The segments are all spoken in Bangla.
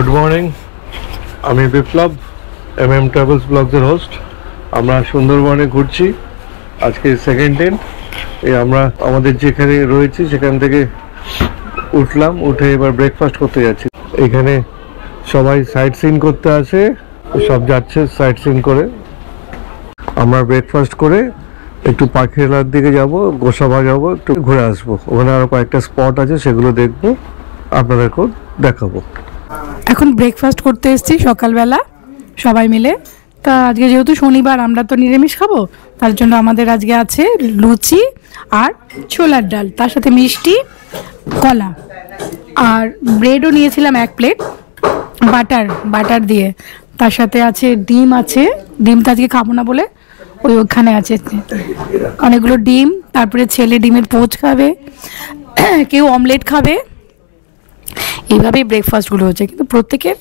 গুড মর্নিং, আমি বিপ্লব, MM ট্রাভেলস ব্লগসের হোস্ট। আমরা সুন্দরবনে ঘুরছি, আজকে সেকেন্ড দিন। আমরা আমাদের যেখানে রয়েছি সেখান থেকে উঠলাম, উঠে এবার ব্রেকফাস্ট করতে যাচ্ছি। এখানে সবাই সাইট সিন করতে আসে, সব যাচ্ছে সাইট সিন করে। আমরা ব্রেকফাস্ট করে একটু পাখিরালার দিকে যাব, গোসাবা যাব, একটু ঘুরে আসবো। ওখানে আরও কয়েকটা স্পট আছে, সেগুলো দেখবো, আপনাদেরকেও দেখাবো। এখন ব্রেকফাস্ট করতে এসেছি সকালবেলা সবাই মিলে। তা আজকে যেহেতু শনিবার, আমরা তো নিরামিষ খাবো, তার জন্য আমাদের আজকে আছে লুচি আর ছোলার ডাল, তার সাথে মিষ্টি, কলা আর ব্রেডও নিয়েছিলাম 1 প্লেট বাটার দিয়ে। তার সাথে আছে ডিম, আছে ডিমটা আজকে খাবো না বলে ওখানে আছে অনেকগুলো ডিম। তারপরে ছেলে ডিমের পোচ খাবে, কেউ অমলেট খাবে। এইভাবেই ব্রেকফাস্টগুলো হচ্ছে, কিন্তু প্রত্যেকের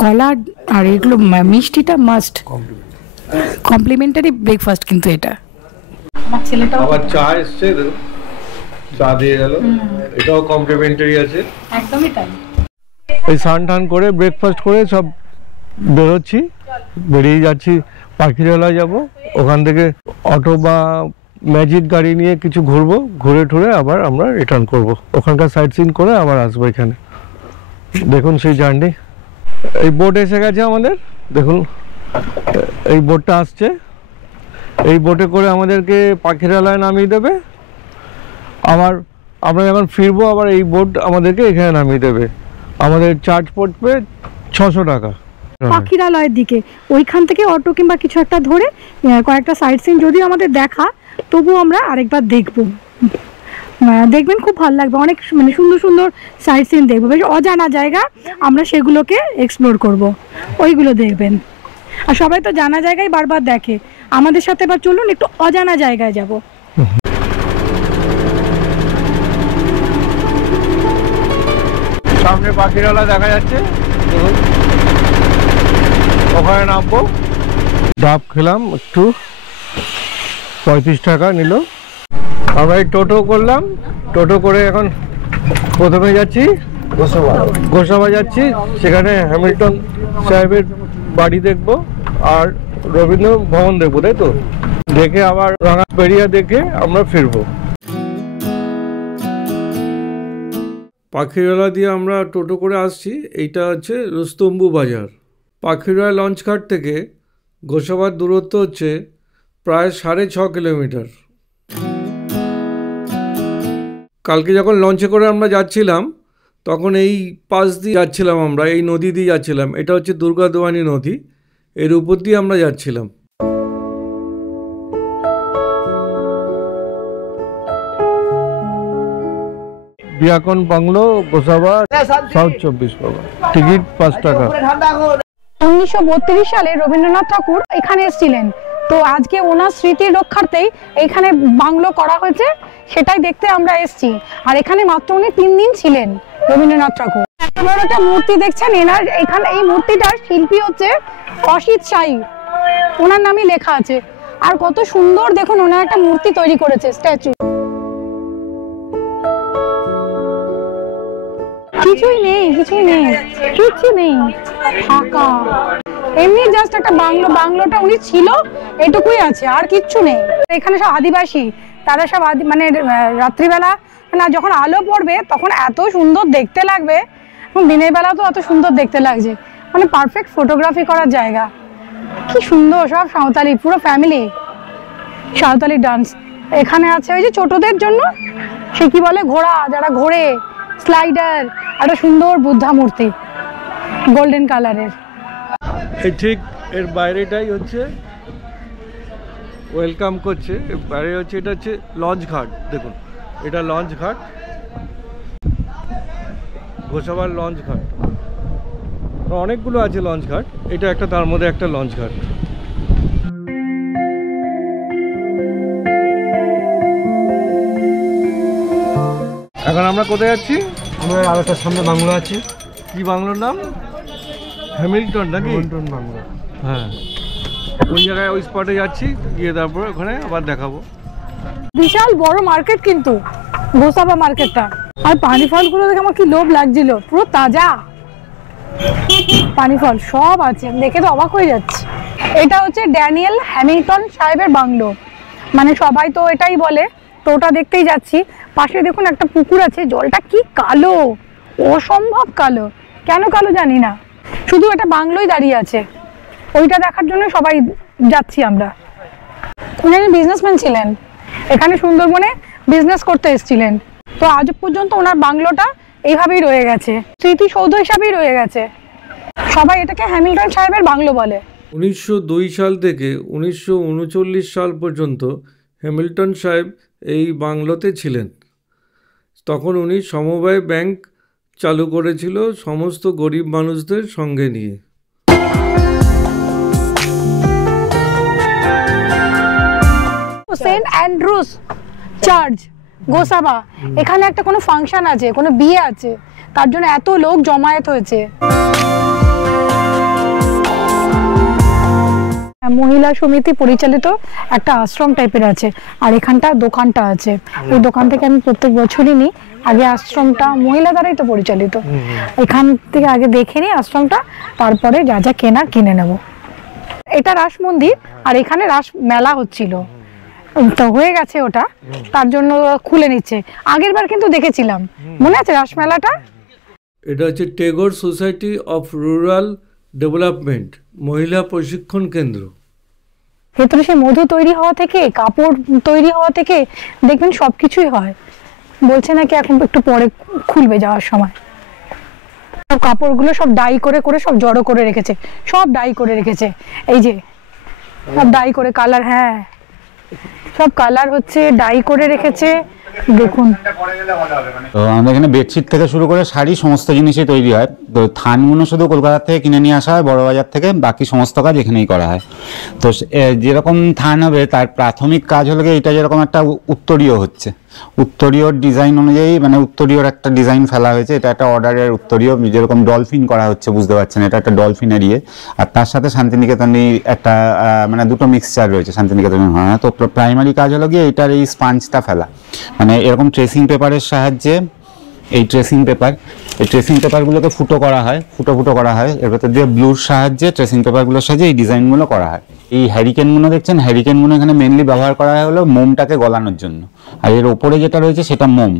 কলা আর এগুলো মিষ্টিটা মাস্ট, কমপ্লিমেন্টারি ব্রেকফাস্ট। কিন্তু এটা আমার ছেলেটাও আবার চা এসছে, চা দিয়ে গেল, এটাও কমপ্লিমেন্টারি আছে। একদমই তাই। এই স্নান টান করে ব্রেকফাস্ট করে সব বেরোচ্ছি, বেরিয়ে যাচ্ছি, পাখিরালয় যাব। ওখান থেকে অটো বা ম্যাজিক গাড়ি নিয়ে কিছু ঘুরবো, ঘুরে টুরে আবার আমরা রিটার্ন করব। ওখানকার সাইট সিন করে আবার আসবো এখানে। দেখুন সেই জার্নি। এই বোট এসে গেছে আমাদের, দেখুন এই বোটটা আসছে। এই বোটে করে আমাদেরকে পাখিরালয় নামিয়ে দেবে। আবার আমরা যখন ফিরবো আবার এই বোট আমাদেরকে এখানে নামিয়ে দেবে। আমাদের চার্জ পড়বে 600 টাকা পাখিরালয়ের দিকে। ওইখান থেকে অটো কিংবা কিছু একটা ধরে কয়েকটা সাইট সিন যদিও আমাদের দেখা, তবুও আমরা আরেকবার দেখবো। দেখবেন খুব ভালো লাগবে, অনেক মানে সুন্দর সুন্দর সাইট সিন দেখবো, বেশ অজানা জায়গা, আমরা সেগুলোকে এক্সপ্লোর করব, ওইগুলো দেখবেন। আর সবাই তো জানা জায়গায় বারবার দেখে, আমাদের সাথে এবার চলুন একটু অজানা জায়গায় যাব। সামনে পাখিরালয় দেখা যাচ্ছে, ওখানে নামবো। ডাব খেলাম একটু, 35 টাকা নিল। আমরা এই টোটো করলাম, টোটো করে এখন প্রথমে যাচ্ছি গোসাবা যাচ্ছি, সেখানে হ্যামিল্টন সাহেবের বাড়ি দেখবো আর রবীন্দ্র ভবন দেখবো, তাই তো। দেখে আবার রাঙাবেড়িয়া দেখে আমরা ফিরবো। পাখিরালয় দিয়ে আমরা টোটো করে আসছি। এইটা হচ্ছে রুস্তম্বু বাজার। পাখিরালয় লঞ্চঘাট থেকে গোসাবার দূরত্ব হচ্ছে প্রায় 6.5 কিলোমিটার। কালকে যখন লঞ্চে করে আমরা যাচ্ছিলাম তখন এই পাশ দিয়ে যাচ্ছিলাম, আমরা এই নদী দিয়ে যাচ্ছিলাম। এটা হচ্ছে দুর্গাদোয়ানি নদী, এর উপর দিয়ে আমরা যাচ্ছিলাম। Beacon bungalow, Gosaba, south 24 Pargana. Ticket 5 টাকা। 1932 সালে রবীন্দ্রনাথ ঠাকুর এখানে এসেছিলেন, তো আজকে ওনার স্মৃতি রক্ষার্থেই এখানে বাংলো করা হয়েছে, সেটাই দেখতে আমরা এসেছি। আর এখানে মাত্র উনি 3 দিন ছিলেন রবীন্দ্রনাথ ঠাকুর। এত বড় একটা মূর্তি দেখছেন, এনার এখানে এই মূর্তিটার শিল্পী হচ্ছে অসিত সাই, ওনার নামই লেখা আছে। আর কত সুন্দর দেখুন, ওনার একটা মূর্তি তৈরি করেছে, স্ট্যাচু। কিছুই নেই, কিচ্ছু নেই, ফাঁকা। এমনি জাস্ট একটা বাংলোটা উনি ছিল, এটুকুই আছে, আর কিচ্ছু নেই। এখানে সব আদিবাসী, তারা সব মানে রাত্রিবেলা না যখন আলো পড়বে তখন এত সুন্দর দেখতে লাগবে, দিনের বেলা তো এত সুন্দর দেখতে লাগছে, মানে পারফেক্ট ফটোগ্রাফি করার জায়গা। কি সুন্দর, সব সাঁওতালি, পুরো ফ্যামিলি সাঁওতালি ডান্স। এখানে আছে ওই যে ছোটদের জন্য সে কি বলে ঘোড়া, যারা ঘোড়ে, স্লাইডার, একটা সুন্দর বুদ্ধা মূর্তি গোল্ডেন কালারের। এই ঠিক এর বাইরেটাই হচ্ছে ওয়েলকাম করছে, বাইরে হচ্ছে, এটা হচ্ছে লঞ্চ ঘাট। দেখুন এটা লঞ্চ ঘাট, গোসাবার লঞ্চ ঘাট। অনেকগুলো আছে লঞ্চ ঘাট, এটা একটা তার মধ্যে একটা লঞ্চ ঘাট। এখন আমরা কোথায় যাচ্ছি? আমরা আরেকটার সামনে বাংলো আছে। কি বাংলোর নাম? হ্যামিল্টন নাকি? Hamilton bungalow. হ্যাঁ, ওই জায়গায় ওই স্পটে যাচ্ছি, গিয়ে তারপর ওখানে আবার দেখাবো। বিশাল বড় মার্কেট কিন্তু গোসাবা মার্কেটটা। আর পানি ফলগুলো দেখে আমার কি লোভ লাগছিল, পুরো তাজা। পানি ফল সব আছে, দেখে তো অবাক হয়ে যাচ্ছে। এটা হচ্ছে ড্যানিয়েল হ্যামিল্টন সাহেবের বাংলো, মানে সবাই তো এটাই বলে, তো ওটা দেখতেই যাচ্ছি। পাশে দেখুন একটা পুকুর আছে, জলটা কি কালো, অসম্ভব কালো, কেন কালো জানি না, শুধু একটা বাংলোই দাঁড়িয়ে আছে, ওইটা দেখার জন্য সবাই যাচ্ছি আমরা। উনি বিজনেসম্যান ছিলেন, এখানে সুন্দরবনে বিজনেস করতে এসেছিলেন, তো আজ পর্যন্ত ওনার বাংলোটা এইভাবেই রয়ে গেছে, স্মৃতিসৌধ হিসাবেই রয়ে গেছে। সবাই এটাকে হ্যামিল্টন সাহেবের বাংলো বলে। 1902 সাল থেকে 1939 সাল পর্যন্ত হ্যামিল্টন সাহেব এই বাংলোতে ছিলেন। তখন উনি সমবায় ব্যাংক চালু করেছিল সমস্ত গরিব মানুষদের সঙ্গে নিয়ে। সেন্ট অ্যান্ড্রুস চার্চ গোসাবা, এখানে একটা কোনো ফাংশন আছে, কোনো বিয়ে আছে, তার জন্য এত লোক জমায়েত হয়েছে। মহিলা সমিতি পরিচালিত একটা আশ্রম টাইপের আছে, আর এখানটা দোকানটা আছে, ওই দোকান থেকে আমি প্রত্যেক বছরই নিই। আগে আশ্রমটা মহিলা দ্বারাই তো পরিচালিত, এখান থেকে আগে দেখে নিই আশ্রমটা, তারপরে যা যা কেনার কিনে নেব। এটা রাস মন্দির, আর এখানে রাস মেলা হচ্ছিল, তো হয়ে গেছে ওটা, তার জন্য খুলে নিচ্ছে। আগের বার কিন্তু দেখেছিলাম, মনে আছে রাসমেলাটা? এটা হচ্ছে Tagore society of rural development মহিলা প্রশিক্ষণ কেন্দ্র। ভেতরে সে মধু তৈরি হওয়া থেকে কাপড় তৈরি হওয়া থেকে দেখবেন সবকিছুই হয়। বলছে নাকি এখন একটু পরে খুলবে যাওয়ার সময়। সব কাপড়গুলো সব ডাই করে করে সব জড়ো করে রেখেছে, সব ডাই করে রেখেছে, এই যে সব ডাই করে কালার, হ্যাঁ সব কালার হচ্ছে ডাই করে রেখেছে, দেখুন। তো আমাদের এখানে বেডশিট থেকে শুরু করে শাড়ি সমস্ত জিনিসই তৈরি হয়। তো থানগুলো শুধু কলকাতা থেকে কিনে নিয়ে আসা হয়, বড়বাজার থেকে, বাকি সমস্ত কাজ এখানেই করা হয়। তো যেরকম থান হবে তার প্রাথমিক কাজ হলো এটা, যেরকম একটা উত্তরীয় হচ্ছে, উত্তরীয় ডিজাইন অনুযায়ী, মানে উত্তরীয়র একটা ডিজাইন ফেলা হয়েছে, এটা একটা অর্ডারের উত্তরীয়, যেরকম ডলফিন করা হচ্ছে বুঝতে পারছেন, এটা একটা ডলফিনের ইয়ে, আর তার সাথে শান্তিনিকেতনী একটা মানে দুটো মিক্সচার রয়েছে শান্তিনিকেতনী। হ্যাঁ, তো প্রাইমারি কাজ হলো গিয়ে এটার এই স্পাঞ্জটা ফেলা, মানে এরকম ট্রেসিং পেপারের সাহায্যে, এই ট্রেসিং পেপারগুলোকে ফুটো করা হয়, ফুটো করা হয়, এর ভেতর দিয়ে ব্লুর সাহায্যে, ট্রেসিং পেপারগুলোর সাহায্যে এই ডিজাইনগুলো করা হয়। এই হ্যারিকেনগুলো দেখছেন, হ্যারিকেনগুলো এখানে মেনলি ব্যবহার করা হয় হলো মোমটাকে গলানোর জন্য, আর এর ওপরে যেটা রয়েছে সেটা মোম।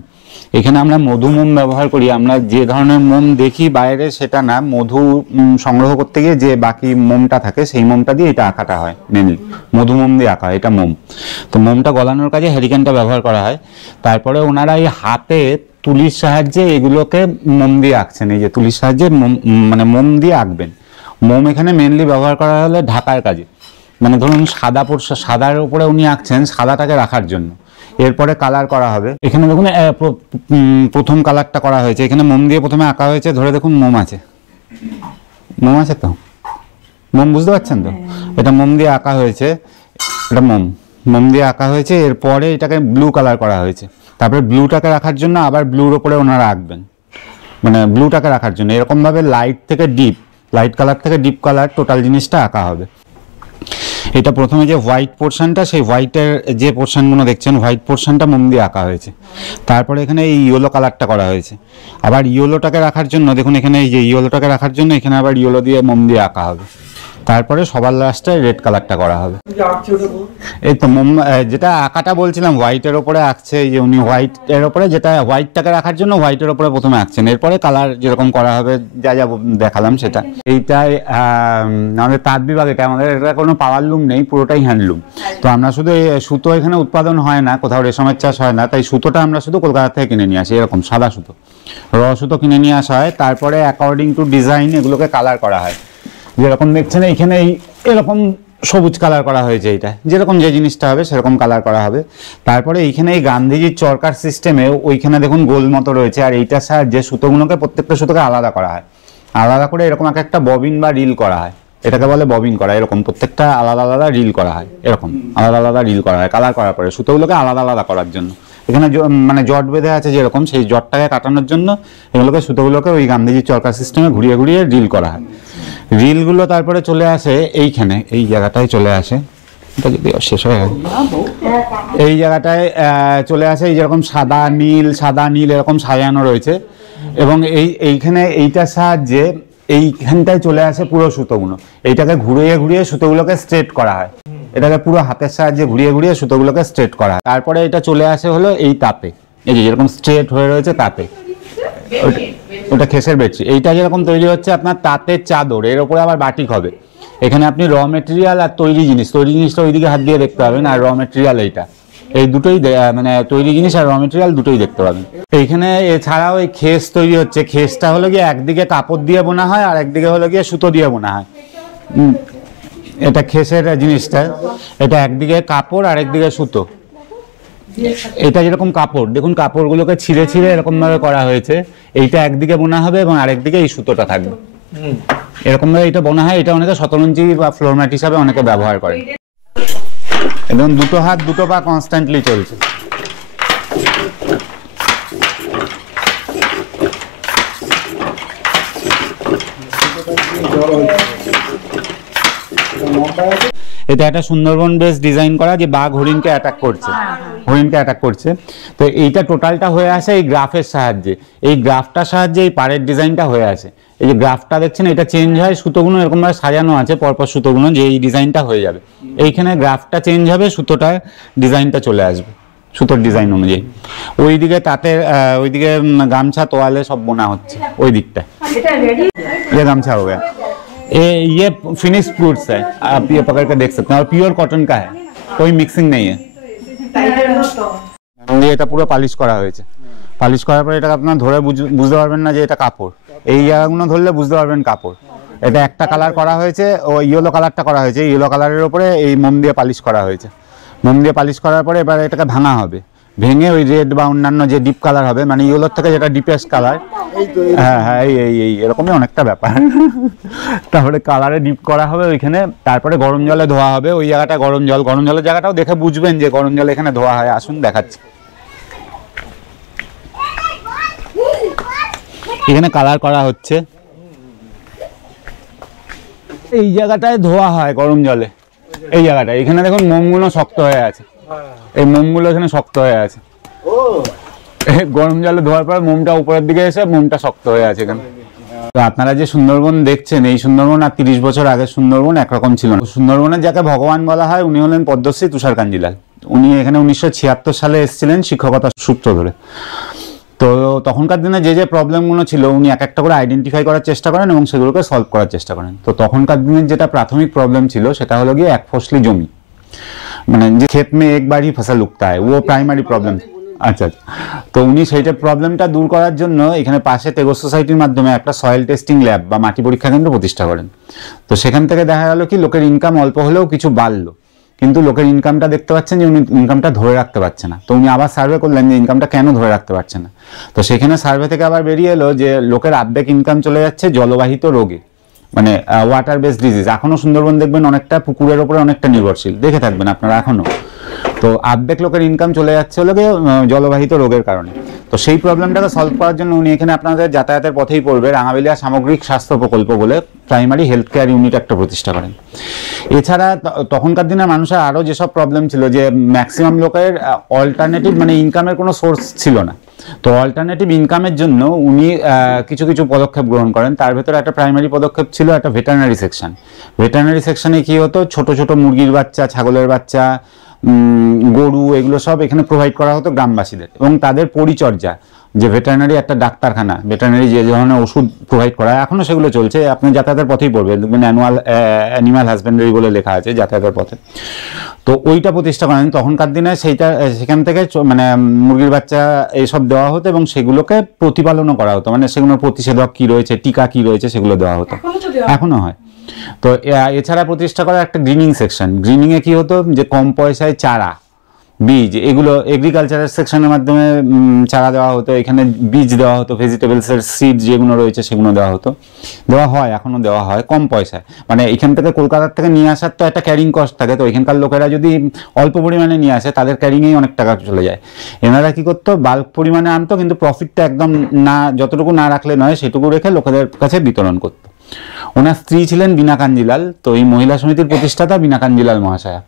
এখানে আমরা মধু মোম ব্যবহার করি, আমরা যে ধরনের মোম দেখি বাইরে সেটা না, মধু সংগ্রহ করতে গিয়ে যে বাকি মোমটা থাকে সেই মোমটা দিয়ে এটা আঁকাটা হয়, মেনলি মধু মোম দিয়ে আঁকা হয়, এটা মোম। তো মোমটা গলানোর কাজে হ্যারিকেনটা ব্যবহার করা হয়। তারপরে ওনারা এই হাতে তুলির সাহায্যে এগুলোকে মোম দিয়ে আঁকছেন, এই যে তুলির সাহায্যে মানে মোম দিয়ে আঁকবেন। মোম এখানে মেনলি ব্যবহার করা হলে ঢাকার কাজে, মানে ধরুন সাদার উপরে উনি আঁকছেন সাদাটাকে রাখার জন্য, এরপরে কালার করা হবে। এখানে দেখুন প্রথম কালারটা করা হয়েছে, এখানে মোম দিয়ে প্রথমে আঁকা হয়েছে, ধরে দেখুন মোম আছে তো, মোম বুঝতে পারছেন তো, এটা মোম দিয়ে আঁকা হয়েছে, এটা মোম দিয়ে আঁকা হয়েছে। এরপরে এটাকে ব্লু কালার করা হয়েছে, তারপরে ব্লুটাকে রাখার জন্য আবার ব্লুর ওপরে ওনারা আঁকবেন, মানে ব্লুটাকে রাখার জন্য এরকমভাবে লাইট কালার থেকে ডিপ কালার টোটাল জিনিসটা আঁকা হবে। এটা প্রথমে যে হোয়াইট পোর্শনটা, সেই হোয়াইটের যে পোর্শনগুলো দেখছেন, হোয়াইট পোর্শনটা মোম দিয়ে আঁকা হয়েছে। তারপরে এখানে এই ইয়েলো কালারটা করা হয়েছে, আবার ইয়েলোটাকে রাখার জন্য দেখুন এখানে এই যে ইয়েলোটাকে রাখার জন্য এখানে আবার ইয়েলো দিয়ে মোম দিয়ে আঁকা হবে। তারপরে সবার লাস্টে রেড কালারটা করা হবে। এই তো মোম যেটা আঁকাটা বলছিলাম, হোয়াইটের ওপরে আঁকছে, এই যে উনি হোয়াইটের ওপরে, যেটা হোয়াইটটাকে রাখার জন্য হোয়াইটের ওপরে প্রথমে আঁকছেন, এরপরে কালার যেরকম করা হবে যা দেখালাম সেটা। এইটাই আমাদের তাঁত বিভাগ, এটা আমাদের এটা কোনো পাওয়ার লুম নেই, পুরোটাই হ্যান্ডলুম। তো আমরা শুধু সুতো এখানে উৎপাদন হয় না, কোথাও রেশমের চাষ হয় না, তাই সুতোটা আমরা শুধু কলকাতা থেকে কিনে নিয়ে আসি, এরকম সাদা সুতো, সুতো কিনে নিয়ে আসা হয়। তারপরে অ্যাকর্ডিং টু ডিজাইন এগুলোকে কালার করা হয়, যেরকম দেখছেন এইখানে এরকম সবুজ কালার করা হয়েছে, এইটা যেরকম যে জিনিসটা হবে সেরকম কালার করা হবে। তারপরে এইখানে এই গান্ধীজির চরকার সিস্টেমে ওইখানে দেখুন গোল মতো রয়েছে, আর এইটার সাহায্যে সুতোগুলোকে প্রত্যেকটা সুতোকে আলাদা করা হয়, আলাদা করে এরকম একটা ববিন বা রিল করা হয়, এটাকে বলে ববিন করা। এরকম প্রত্যেকটা আলাদা আলাদা রিল করা হয়, এরকম আলাদা আলাদা রিল করা হয় কালার করার পরে, সুতোগুলোকে আলাদা আলাদা করার জন্য। এখানে মানে জট বেঁধে আছে যেরকম, সেই জটটাকে কাটানোর জন্য এগুলোকে সুতোগুলোকে ওই গান্ধীজির চরকার সিস্টেমে ঘুরিয়ে ঘুরিয়ে রিল করা হয়। রিলগুলো তারপরে চলে আসে এইখানে, এই জায়গাটায় চলে আসে, এটা যদি শেষ হয়ে গেল, এই জায়গাটায় চলে আসে, এই যেরকম সাদা নীল এরকম সাজানো রয়েছে। এবং এইখানে এইটার সাহায্যে এইখানটায় চলে আসে পুরো সুতোগুলো, এইটাকে ঘুরিয়ে ঘুরিয়ে সুতোগুলোকে স্ট্রেট করা হয়, এটাকে পুরো হাতের সাহায্যে ঘুরিয়ে ঘুরিয়ে সুতোগুলোকে স্ট্রেট করা হয়। তারপরে এটা চলে আসে হলো এই তাপে, এই যে যেরকম স্ট্রেট হয়ে রয়েছে তাপে, ওটা খেসের বেডশিট। এইটা যেরকম তৈরি হচ্ছে আপনার তাঁতের চাদর, এর উপরে আবার বাটিক হবে। এখানে আপনি র মেটেরিয়াল আর তৈরি জিনিসটা ওইদিকে হাত দিয়ে দেখতে পাবেন, আর র মেটেরিয়াল এইটা, এই দুটোই মানে তৈরি জিনিস আর র মেটেরিয়াল দুটোই দেখতে পাবেন। এইখানে এছাড়াও এই খেস তৈরি হচ্ছে, খেসটা হলো গিয়ে একদিকে কাপড় দিয়ে বোনা হয় আর একদিকে হলো গিয়ে সুতো দিয়ে বোনা হয়। এটা খেসের জিনিসটা, এটা একদিকে কাপড় আর একদিকে সুতো। এটা যেরকম কাপড়, দেখুন কাপড়গুলোকে ছিঁড়ে ছিঁড়ে এরকম ভাবে করা হয়েছে, এইটা একদিকে বোনা হবে এবং আরেকদিকে এই সুতোটা থাকবে, এরকম ভাবে এটা বোনা হয়। এটা অনেকে শতরঞ্জি বা ফ্লোর ম্যাট হিসাবে অনেকে ব্যবহার করে। এবং দুটো হাত দুটো পা কনস্ট্যান্টলি চলছে। এটা একটা সুন্দরবন বেস ডিজাইন করা, যে বাঘ হরিণকে অ্যাটাক করছে, তো এইটা টোটালটা হয়ে আসে এই গ্রাফের সাহায্যে। এই গ্রাফটার সাহায্যে এই পাড়ের ডিজাইনটা হয়ে আসে। এই যে গ্রাফটা দেখছেন, এটা চেঞ্জ হয়, সুতোগুলো এরকম ভাবে সাজানো আছে পরপর সুতোগুলো, যে এই ডিজাইনটা হয়ে যাবে। এইখানে গ্রাফটা চেঞ্জ হবে, সুতোটার ডিজাইনটা চলে আসবে সুতোর ডিজাইন অনুযায়ী। ওইদিকে তাঁতের ওইদিকে গামছা তোয়ালে সব বোনা হচ্ছে ওই দিকটা। গামছা हो गया, ये फिनिश फ्रूट्स है, आप ये पकड़ कर देख सकते हैं, और प्योर कॉटन का है, कोई मिक्सिंग नहीं है। এটা পুরো পালিশ করা হয়েছে, পালিশ করার পরে এটা আপনারা ধরে বুঝতে পারবেন না যে এটা কাপড়, এই জায়গাগুলো ধরলে বুঝতে পারবেন কাপড়। এটা একটা কালার করা হয়েছে, ও ইয়েলো কালারটা করা হয়েছে, ইয়েলো কালারের উপরে এই মোম দিয়ে পালিশ করা হয়েছে। মোম দিয়ে পালিশ করার পরে এবার এটাকে ভাঙা হবে, ভেঙে ওই রেড বা অন্যান্য যে ডিপ কালার হবে, মানে ইয়েলোর থেকে যেটা ডিপেস্ট কালার, হ্যাঁ হ্যাঁ এই এরকমই অনেকটা ব্যাপার। তারপরে কালারে ডিপ করা হবে ওইখানে, তারপরে গরম জলে ধোয়া হবে। ওই জায়গাটা গরম জলের জায়গাটাও দেখে বুঝবেন যে গরম জলে এখানে ধোয়া হয়। আসুন দেখাচ্ছি, এখানে কালার করা হচ্ছে, এই জায়গাটায় ধোয়া হয় গরম জলে, এই জায়গাটা এখানে দেখুন মোমগুলো শক্ত হয়ে আছে, এই মোমগুলো এখানে শক্ত হয়ে আছে, গরম জলে ধোয়ার পর মোমটা উপরের দিকে এসে মোমটা শক্ত হয়ে আছে এখানে। তো আপনারা যে সুন্দরবন দেখছেন, এই সুন্দরবন আর 30 বছর আগের সুন্দরবন একরকম ছিল না। সুন্দরবনের যাকে ভগবান বলা হয়, উনি হলেন পদ্মশ্রী তুষার কাঞ্জিলাল। উনি এখানে 1976 সালে এসেছিলেন শিক্ষকতা সূত্র ধরে। তো তখনকার দিনে যে প্রবলেমগুলো ছিল উনি এক একটা করে আইডেন্টিফাই করার চেষ্টা করেন এবং সেগুলোকে সলভ করার চেষ্টা করেন। তো তখনকার দিনের যেটা প্রাথমিক প্রবলেম ছিল সেটা হলো গিয়ে এক ফসলি জমি, মানে যে ক্ষেত মে এক বারই ফসল উগতা হয়, ও প্রাইমারি প্রবলেম। আচ্ছা, তো উনি সেইটা প্রবলেমটা দূর করার জন্য এখানে পাশে তেগস সোসাইটির মাধ্যমে একটা সয়েল টেস্টিং ল্যাব বা মাটি পরীক্ষা কেন্দ্র প্রতিষ্ঠা করেন। তো সেখান থেকে দেখা গেল কি লোকের ইনকাম অল্প হলেও কিছু বাড়লো, কিন্তু লোকের ইনকামটা দেখতে পাচ্ছেন যে উনি ইনকামটা ধরে রাখতে পারছে না। তো উনি আবার সার্ভে করলেন যে ইনকামটা কেন ধরে রাখতে পারছে না। তো সেখানে সার্ভে থেকে আবার বেরিয়ে এলো যে লোকের অর্ধেক ইনকাম চলে যাচ্ছে জলবাহিত রোগে, মানে ওয়াটার বেসড ডিজিজ। এখনো সুন্দরবন দেখবেন অনেকটা পুকুরের ওপরে অনেকটা নির্ভরশীল, দেখে থাকবেন আপনারা এখনো। তো অর্ধেক লোকের ইনকাম চলে যাচ্ছে হলো গিয়ে জলবাহিত রোগের কারণে। তো সেই প্রবলেমটাকে সলভ করার জন্য উনি এখানে আপনাদের যাতায়াতের পথেই পড়বে রাঙাবেলিয়া সামগ্রিক স্বাস্থ্য প্রকল্প বলে প্রাইমারি হেলথ কেয়ার ইউনিট একটা প্রতিষ্ঠা করেন। এছাড়া তখনকার দিনে মানুষের আরও যেসব প্রবলেম ছিল, যে ম্যাক্সিমাম লোকের অল্টারনেটিভ মানে ইনকামের কোনো সোর্স ছিল না। তো অল্টারনেটিভ ইনকামের জন্য উনি কিছু কিছু পদক্ষেপ গ্রহণ করেন। তার ভেতরে একটা প্রাইমারি পদক্ষেপ ছিল একটা ভেটেরিনারি সেকশন। ভেটেরিনারি সেকশনে কী হতো, ছোট ছোট মুরগির বাচ্চা, ছাগলের বাচ্চা, গরু, এগুলো সব এখানে প্রোভাইড করা হতো গ্রামবাসীদের, এবং তাদের পরিচর্যা, যে ভেটেরিনারি একটা ডাক্তারখানা, ভেটেরিনারি যে ধরনের ওষুধ প্রোভাইড করা হয় এখনও সেগুলো চলছে। আপনি যাতায়াতের পথেই পড়বেন, দেখবেন অ্যানিম্যাল হাজবেন্ডারি বলে লেখা আছে যাতায়াতের পথে। তো ওইটা প্রতিষ্ঠা করেন। তখনকার দিনে সেখান থেকে মানে মুরগির বাচ্চা এইসব দেওয়া হতো এবং সেগুলোকে প্রতিপালনও করা হতো, মানে সেগুলোর প্রতিষেধক কী রয়েছে, টিকা কী রয়েছে সেগুলো দেওয়া হতো, এখনও হয়। তো এছাড়া প্রতিষ্ঠা করা একটা গ্রিনিং সেকশন। গ্রিনিংয়ে কী হতো, যে কম পয়সায় চারা, বীজ, এগুলো এগ্রিকালচারের সেকশনের মাধ্যমে চারা দেওয়া হতো, এখানে বীজ দেওয়া হতো, ভেজিটেবলসের সিড যেগুলো রয়েছে সেগুলো দেওয়া হতো, দেওয়া হয়, এখনও দেওয়া হয় কম পয়সায়। মানে এখান থেকে কলকাতার থেকে নিয়ে আসার তো একটা ক্যারিং কস্ট থাকে, তো এখানকার লোকেরা যদি অল্প পরিমাণে নিয়ে আসে তাদের ক্যারিংয়েই অনেক টাকা চলে যায়। এনারা কী করতো, বাল্ক পরিমাণে আনতো, কিন্তু প্রফিটটা একদম না, যতটুকু না রাখলে নয় সেটুকু রেখে লোকেদের কাছে বিতরণ করতো। ওনার স্ত্রী ছিলেন বীণা কাঞ্জিলাল। তো এই মহিলা সমিতির প্রতিষ্ঠাতা বীণা কাঞ্জিলাল মহাশয়া।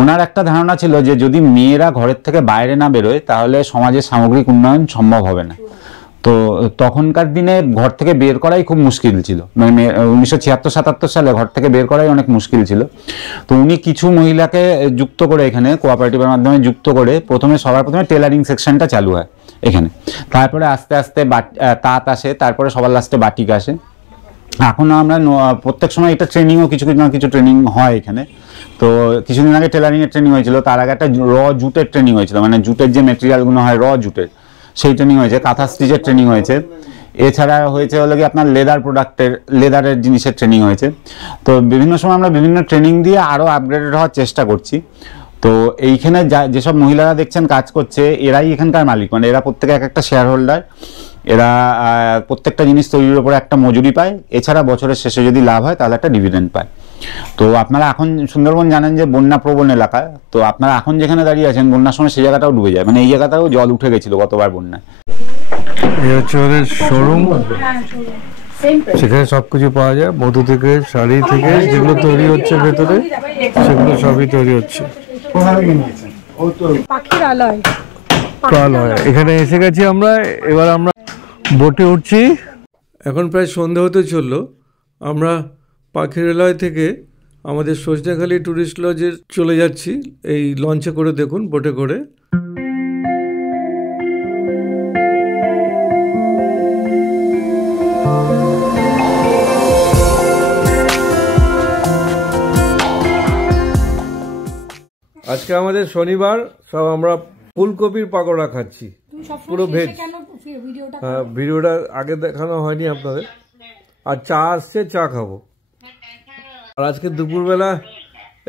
ওনার একটা ধারণা ছিল যে যদি মেয়েরা ঘরের থেকে বাইরে না বেরোয় তাহলে সমাজের সামগ্রিক উন্নয়ন সম্ভব হবে না। তো তখনকার দিনে ঘর থেকে বের করাই খুব মুশকিল ছিল, মানে 1976-77 সালে ঘর থেকে বের করাই অনেক মুশকিল ছিল। তো উনি কিছু মহিলাকে যুক্ত করে এখানে কোঅপারেটিভের মাধ্যমে যুক্ত করে সবার প্রথমে টেলারিং সেকশনটা চালু হয় এখানে, তারপরে আস্তে আস্তে তাঁত আসে, তারপরে সবার লাস্টে বাটিক আসে। এখনও আমরা প্রত্যেক সময় এটা ট্রেনিংও কিছু না কিছু ট্রেনিং হয় এখানে। তো কিছুদিন আগে টেলারিংয়ের ট্রেনিং হয়েছিল, তার আগে একটা জুটের ট্রেনিং হয়েছিল, মানে জুটের যে মেটেরিয়ালগুলো হয় জুটের, সেই ট্রেনিং হয়েছে। কাঁথা স্টিচের ট্রেনিং হয়েছে। এছাড়া হয়েছে হলো কি আপনার লেদারের জিনিসের ট্রেনিং হয়েছে। তো বিভিন্ন সময় আমরা বিভিন্ন ট্রেনিং দিয়ে আরও আপগ্রেডেড হওয়ার চেষ্টা করছি। তো এইখানে যেসব মহিলারা দেখছেন কাজ করছে, এরাই এখানকার মালিক, মানে এরা প্রত্যেকে এক একটা শেয়ার হোল্ডার। এরা প্রত্যেকটা জিনিস তৈরির উপরে একটা মজুরি পায়, এছাড়া বছরের শেষে যদি লাভ হয় তাহলে একটা ডিভিডেন্ড পায়। তো আপনারা এখন সুন্দরবন জানেন যে বন্যা প্রবণ এলাকা, তো আপনারা এখন যেখানে দাঁড়িয়ে আছেন বন্যার সময় সেই জায়গাটাও ডুবে যায়, মানে এই জায়গাটাও জল উঠে গেছিল গতবার বন্যায়। এই হচ্ছে ওদের শোরুম, সেখানে সবকিছু পাওয়া যায়, মধু থেকে শাড়ি থেকে যেগুলো তৈরি হচ্ছে ভেতরে সেগুলো সবই তৈরি হচ্ছে। এখানে এসে গেছি আমরা, এবার আমরা বোটে উঠছি। এখন প্রায় সন্ধ্যা হতে চললো। আমরা পাখিরালয় থেকে আমাদের সজনেখালি ট্যুরিস্ট লজে চলে যাচ্ছি এই লঞ্চে করে, দেখুন বোটে করে। আজকে আমাদের শনিবার, সব আমরা ফুলকপির পাকোড়া খাচ্ছি, পুরো ভেজ। হ্যাঁ, ভিডিওটা আগে দেখানো হয়নি আপনাদের। আর চা আসছে, চা খাবো। আর আজকে দুপুরবেলা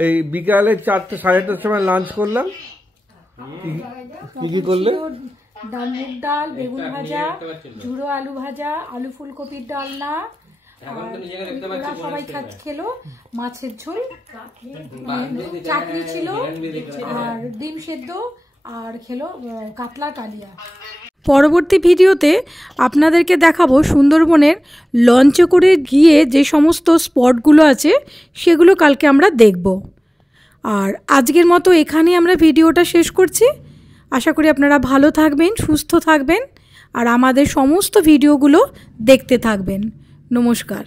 এই বিকালে 4টে সাড়ে 4টার সময় লাঞ্চ করলাম। কি করলে? মুগ ডাল, বেগুন ভাজা, ঝুড়ো আলু ভাজা, আলু ফুলকপির ডালনা, সবাই খেলো, মাছের ঝোল, চাটনি ছিল, আর ডিম সেদ্ধ, আর খেলো কাতলা কালিয়া। পরবর্তী ভিডিওতে আপনাদেরকে দেখাবো সুন্দরবনের লঞ্চে করে গিয়ে যে সমস্ত স্পটগুলো আছে সেগুলো কালকে আমরা দেখব। আর আজকের মতো এখানেই আমরা ভিডিওটা শেষ করছি। আশা করি আপনারা ভালো থাকবেন, সুস্থ থাকবেন, আর আমাদের সমস্ত ভিডিওগুলো দেখতে থাকবেন। নমস্কার।